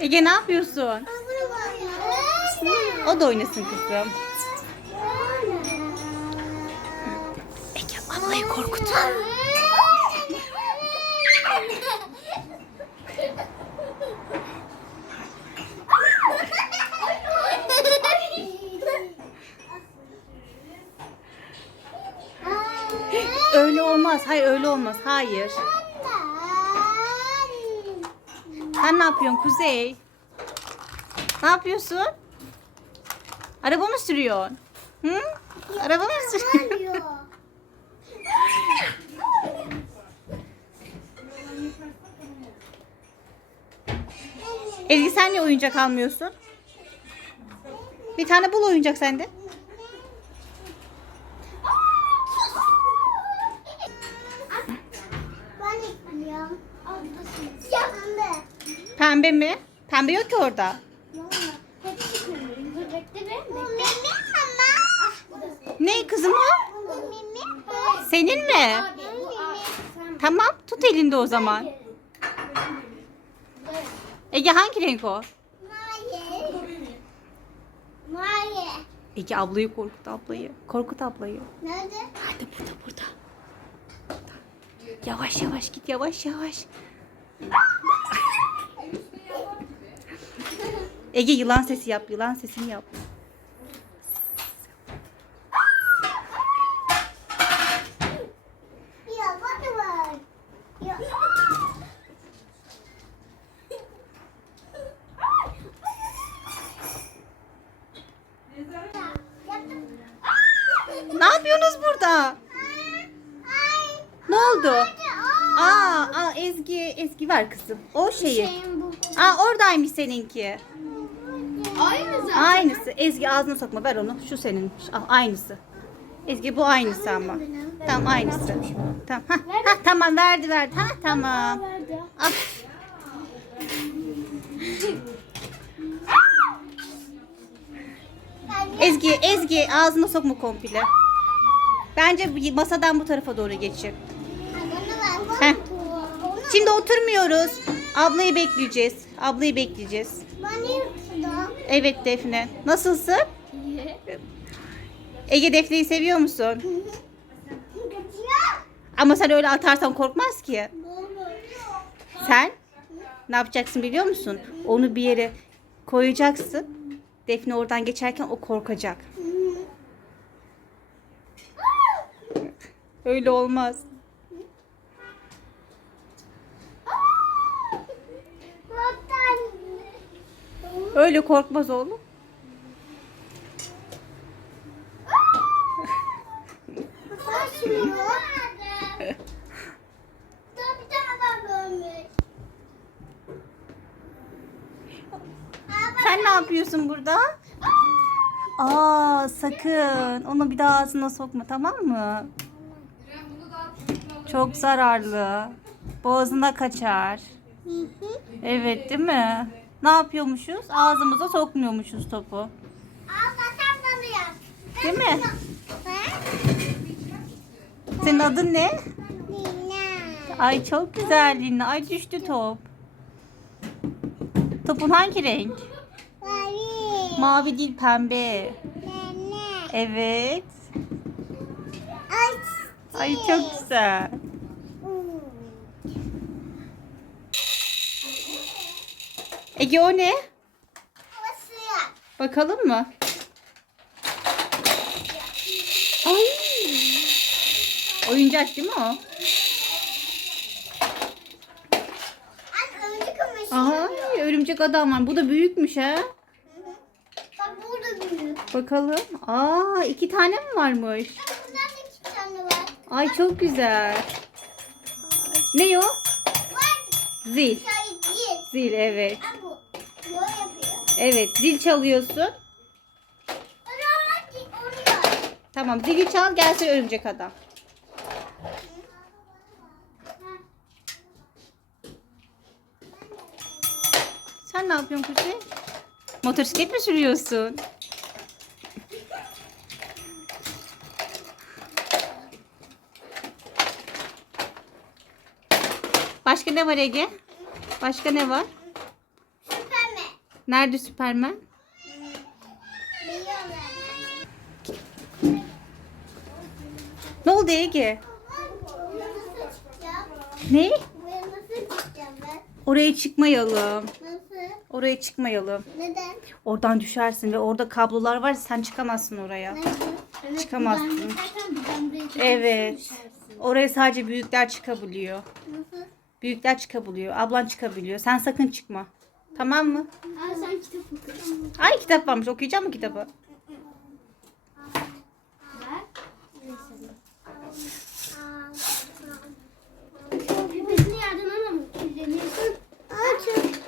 Ege ne yapıyorsun? O da oynasın kızım. Ege ablayı korkut. Öyle olmaz. Hayır öyle olmaz. Hayır. Sen ne yapıyorsun Kuzey? Ne yapıyorsun? Araba mı sürüyorsun? Hı? Araba mı sürüyorsun? Elgi sen niye oyuncak almıyorsun? Bir tane bul oyuncak sende. Pembe mi? Pembe yok ki orada. Ne kızım o? Senin mi? Tamam tut elinde o zaman. Ege hangi renk o? Ege ablayı korkut ablayı. Korkut ablayı. Nerede? Hadi burada burada. Yavaş yavaş git yavaş yavaş. Ege yılan sesi yap yılan sesini yap. Var. Ne yapıyorsunuz burada? Ne oldu? Aa, aa Ezgi Ezgi ver kızım. O şeyi. Aa oradaymış seninki. Aynı zaten. Aynısı. Ezgi ağzına sokma ver onu. Şu senin. Al, aynısı. Ezgi bu aynısı ama. Tamam aynısı. Tamam. Ha, ha, tamam verdi verdi. Ha tamam. Verdi. Al. Ezgi Ezgi ağzına sokma komple. Bence bu- masadan bu tarafa doğru geçin. Heh. Şimdi oturmuyoruz. Ablayı bekleyeceğiz. Ablayı bekleyeceğiz. Evet Defne. Nasılsın? Ege Defne'yi seviyor musun? Ama sen öyle atarsan korkmaz ki. Sen ne yapacaksın biliyor musun? Onu bir yere koyacaksın. Defne oradan geçerken o korkacak. Öyle olmaz. Öyle korkmaz oğlum. Sen ne yapıyorsun burada? Aa sakın. Onu bir daha ağzına sokma tamam mı? Çok zararlı. Boğazına kaçar. Evet değil mi? Ne yapıyormuşuz? Ağzımıza sokmuyormuşuz topu. Değil mi? Senin adın ne? Ay çok güzel Lina. Ay düştü top. Topun hangi renk? Mavi değil pembe. Evet. Ay çok güzel. Ege o ne? Bakalım mı? Ay. Oyuncak değil mi o? Aha örümcek adam var. Bu da büyükmüş ha. Bak burada büyük. Bakalım. Aa iki tane mi varmış? Burada da iki tane var. Ay çok güzel. Ne o? Var. Zil. Zil evet. Evet zil çalıyorsun. Tamam zili çal gelsin örümcek adam. Sen ne yapıyorsun Kuzey? Motosiklet mi sürüyorsun? Başka ne var Ege? Başka ne var? Nerede Süpermen? Ne oldu Ege? Ne? Oraya çıkmayalım. Nasıl? Oraya çıkmayalım. Neden? Oradan düşersin ve orada kablolar var sen çıkamazsın oraya. Çıkamazsın. Evet. Oraya sadece büyükler çıkabiliyor. Büyükler çıkabiliyor. Ablan çıkabiliyor. Sen sakın çıkma. Tamam mı? Aa sen kitap okuyorsun. Ay kitap varmış. Okuyacak mı kitabı?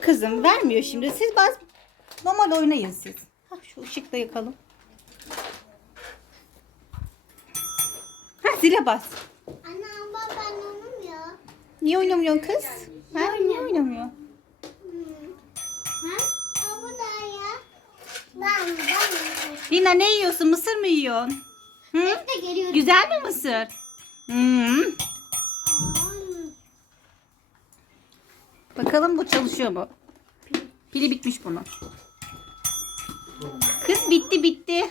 Kızım vermiyor şimdi. Siz baz normal oynayın siz. Ha, şu ışıkla yakalım. Ha zile bas. Anne ama ben ya. Niye oynamıyorsun kız? Ha, niye oynamıyor? Ha? O bu da ya. Ben, ben. Lina ne yiyorsun? Mısır mı yiyorsun? Hı? De geliyorum. Güzel mi mısır? Hmm. Bakalım bu çalışıyor mu? Pili bitmiş bunun. Kız bitti bitti.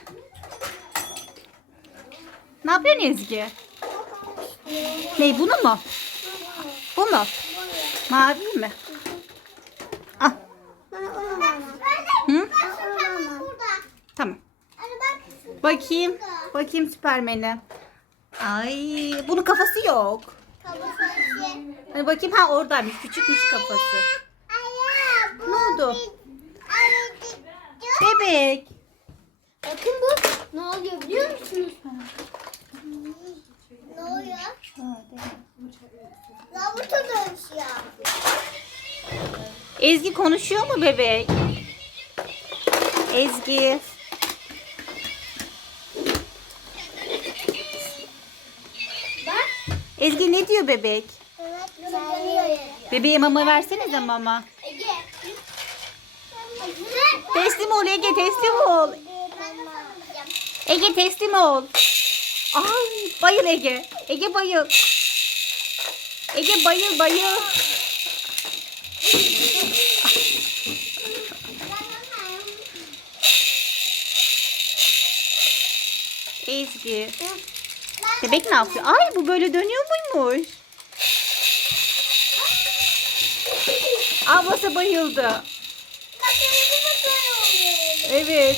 Ne yapıyorsun Ezgi? Ne bunu mu? Bu mu? Mavi mi? Ah Ben olamam. Hı? Ben Süperman burada. Tamam. Bakayım. Bakayım Süpermen'e. Ay bunun kafası yok. Kafası şey. Hadi bakayım ha oradaymış. Küçükmüş kafası. Ne oldu? Bebek. Bakın bu. Ne oluyor biliyor musunuz? Ne oluyor? Labuta dönüşüyor. Ezgi konuşuyor mu bebek? Ezgi. Ezgi ne diyor bebek? Bebeğe mama versenize mama. Ege. Teslim ol Ege teslim ol. Ege teslim ol. Ay bayıl Ege. Ege bayıl. Ege bayıl bayıl. Ezgi. Bebek ne yapıyor? Ay bu böyle dönüyor muymuş? Ablası bayıldı. Evet.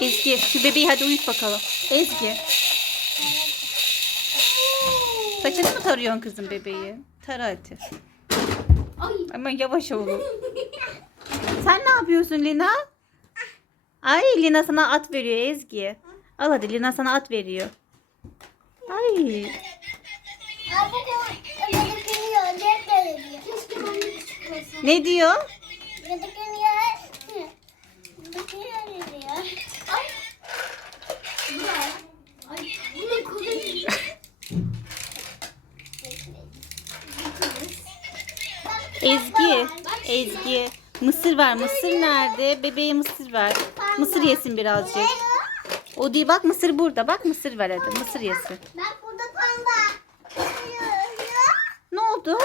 Ezgi şu bebeği hadi uyut bakalım. Ezgi. Saçını mı tarıyorsun kızım bebeği? Tara hadi. Ama yavaş oğlum. Sen ne yapıyorsun Lina? Ay Lina sana at veriyor Ezgi. Al hadi Lina sana at veriyor. Ay. Ne diyor? Ezgi. Ezgi. Mısır ver. Mısır nerede? Bebeğe mısır ver. Mısır yesin birazcık. O değil bak mısır burada. Bak mısır ver hadi. Mısır yesin. Bak burada panda. Ne oldu?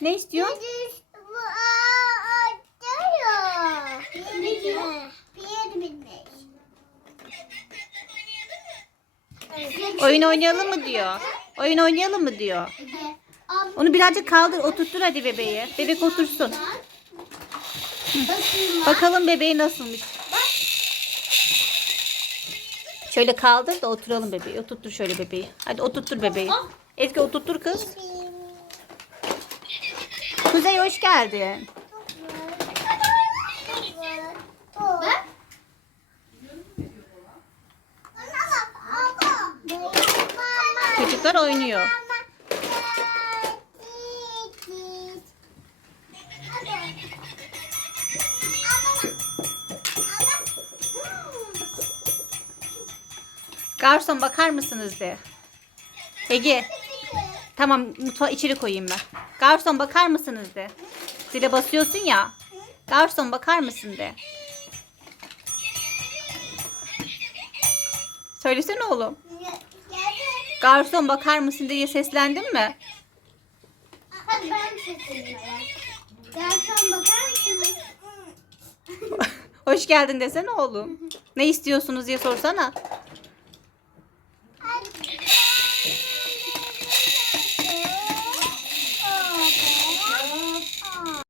Ne istiyor? Oyun oynayalım mı diyor. Oyun oynayalım mı diyor. Onu birazcık kaldır. Oturttur hadi bebeği. Bebek otursun. Bakalım bebeği nasılmış. Şöyle kaldır da oturalım bebeği. Oturttur şöyle bebeği. Hadi oturttur bebeği. Ezgi oturttur kız. Kuzey hoş geldin. Bak. Çocuklar oynuyor. Garson bakar mısınız de. Ege. Tamam mutfağa içeri koyayım ben. Garson bakar mısınız de. Zile basıyorsun ya. Garson bakar mısın de. Söylesene oğlum. Garson bakar mısın diye seslendin mi? Hadi ben. Garson bakar mısınız? Hoş geldin desene oğlum. Ne istiyorsunuz diye sorsana.